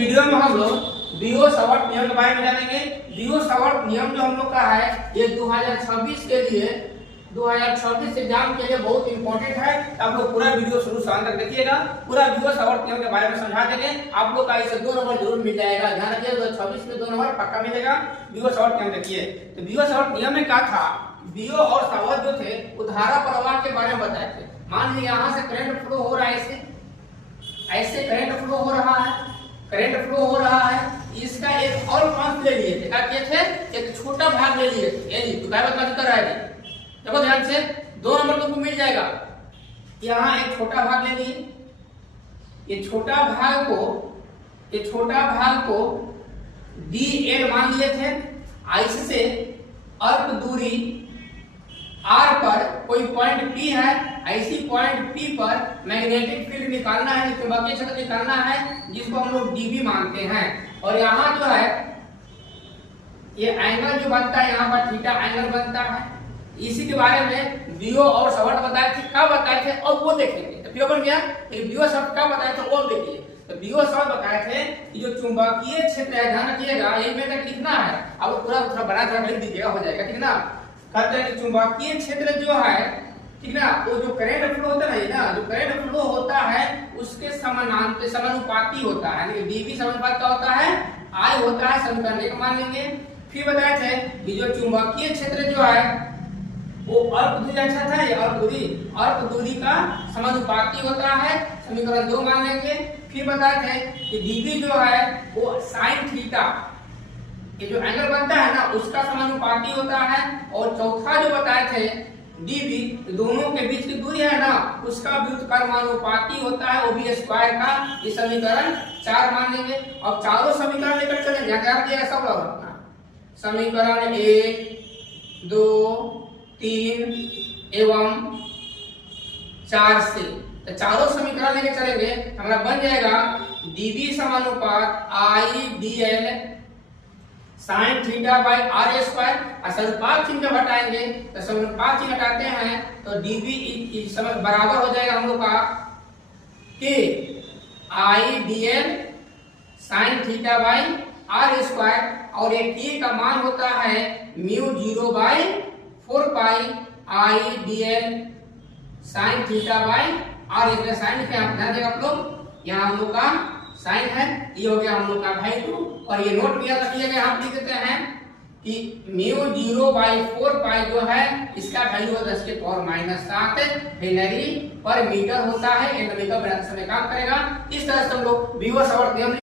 Video में हम लोग बियो-सावर्त नियम के बारे में जानेंगे। बियो-सावर्त नियम जो हम लोग का है ये 2026 के लिए 2026 एग्जाम के लिए बहुत इंपॉर्टेंट है। आप लोग पूरा वीडियो शुरू से अंत तक देखिएगा। पूरा बियो-सावर्त नियम के बारे में समझा देंगे। आप लोग का इसे 2 नंबर जरूर मिल जाएगा। ध्यान रखिए 2026 में 2 नंबर पक्का मिलेगा। बियो-सावर्त नियम देखिए। तो बियो-सावर्त नियम में क्या था, बियो और सावर्त जो थे वो धारा प्रवाह के बारे में बताए थे। मान लीजिए यहाँ से करंट फ्लो हो रहा है, ऐसे करंट फ्लो हो रहा है, करंट फ्लो हो रहा है। इसका एक और अंश ले लिए थे, क्या किए थे, एक छोटा भाग ले लिए थे। ये तो क्या बात कर रहा है, देखो ध्यान से 2 नंबर तुमको मिल जाएगा। यहाँ एक छोटा भाग ले लिए, ये छोटा भाग को dl मान लिए थे। इससे अर्क दूरी r पर कोई पॉइंट p है, ऐसी पॉइंट p पर मैग्नेटिक फील्ड निकालना है, चुंबकीय क्षेत्र निकालना है, जिसको हम लोग dv मानते हैं। और यहाँ जो है ये एंगल जो बनता है, यहाँ पर थीटा एंगल बनता है। इसी के बारे में बियो और सावर्त बताए थे, क्या बताए थे और वो देखेंगे। तो बियो बन गया, बियो सावर्त क्या बताए थे वो देखिए। तो बियो सावर्त बताए थे कि जो चुंबकीय क्षेत्र है, ध्यान रखिएगा ये में तक लिखना है, अब पूरा थोड़ा बड़ा थोड़ा लिख दीजिएगा, हो जाएगा, ठीक ना। कहते हैं कि चुंबकीय क्षेत्र जो है, ठीक ना, वो जो करंट फ्लो होता है ना, जो करंट फ्लो होता है उसके समानुपाती होता है। डीवी समानुपात क्या होता है, आई होता है, समीकरण 1 मान लेंगे। फिर बताए थे कि जो चुंबकीय क्षेत्र जो है वो अर्क दूरी, अच्छा था ये अर्क दूरी का समानुपाती होता है, समीकरण 2 मान लेंगे। फिर बताए थे कि डीवी जो है वो साइन थीटा, ये जो एंगल बनता है ना उसका समानुपाती होता है। और चौथा जो बताए थे dv, दोनों के बीच की दूरी है ना उसका व्युत्क्रमानुपाती होता है, वो भी स्क्वायर का। ये समीकरण 4 मान लेंगे। अब चारों समीकरण लेकर चलेंगे, याद रखिएगा सब लोग अपना। समीकरण 1, 2, 3 एवं 4 से तो चारों समीकरण लेके चलेंगे, हमारा बन जाएगा dv समानुपात i dl sine theta by r square. अनुपात चिन्ह जब हटाएंगे तो समानुपात चिन्ह हटाते हैं तो dv बराबर हो जाएगा हम लोग का k i dl sine theta by r square. और एक k का मान होता है mu 0 by 4 pi i dl sine theta by r. इसमें साइन पे आप ध्यान देगा आप लोग, यहाँ हम लोग का साइन है, ये हो गया हम लोग का वैल्यू। और ये नोट भी याद रखिएगा, यहाँ लिख देते हैं कि म्यू 0 बाई 4 पाई जो है इसका वैल्यू है 10 के पावर -7 हेनरी पर मीटर होता है। ये मीटर समय काम करेगा। इस तरह से हम लोग बियो सावर्त नियम